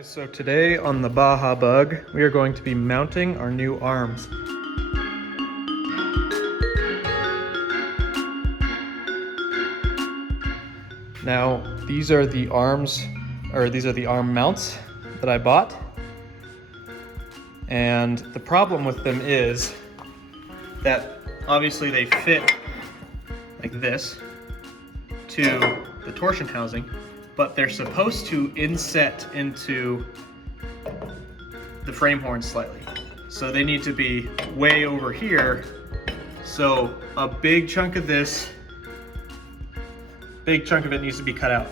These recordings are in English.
Guys, so today on the Baja Bug, we are going to be mounting our new arms. Now, these are the arms, or these are the arm mounts that I bought. And the problem with them is that obviously they fit like this to the torsion housing, but they're supposed to inset into the frame horn slightly. So they need to be way over here. So a big chunk of it needs to be cut out.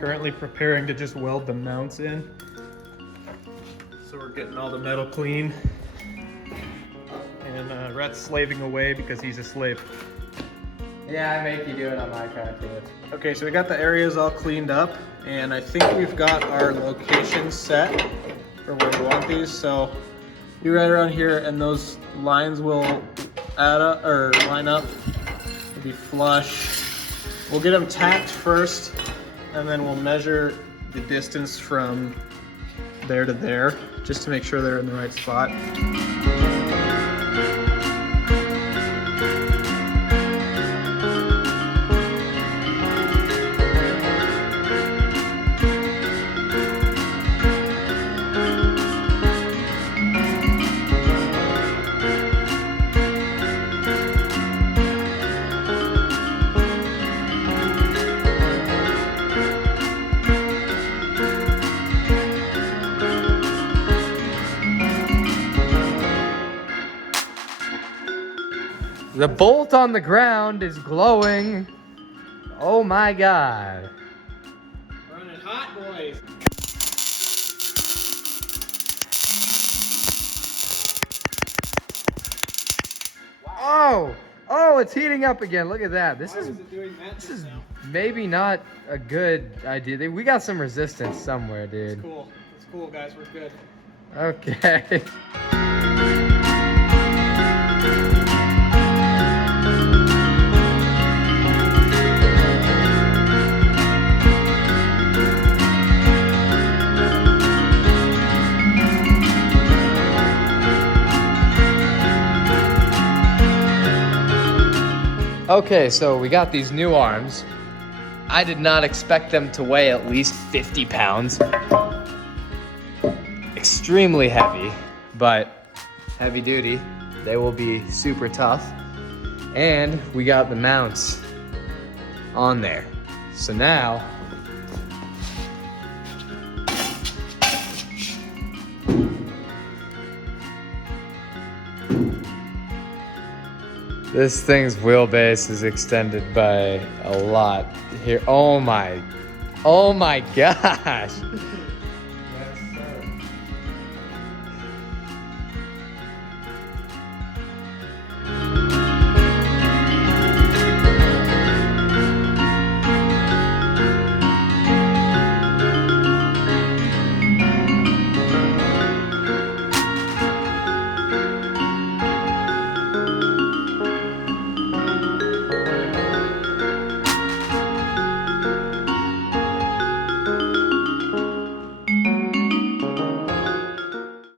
Currently preparing to just weld the mounts in. So we're getting all the metal clean. And Rhett's slaving away because he's a slave. Yeah, I make you do it on my car too. Okay, so we got the areas all cleaned up, and I think we've got our location set for where we want these. So be right around here, and those lines will add up or line up. They'll be flush. We'll get them tacked first, and then we'll measure the distance from there to there, just to make sure they're in the right spot. The bolt on the ground is glowing. Oh my God. Running hot, boys. Oh, it's heating up again. Look at that. This is maybe not a good idea. We got some resistance somewhere, dude. It's cool. It's cool, guys. We're good. Okay. Okay, so we got these new arms. I did not expect them to weigh at least 50 pounds. Extremely heavy, but heavy duty. They will be super tough. And we got the mounts on there. So now, this thing's wheelbase is extended by a lot here. Oh my gosh.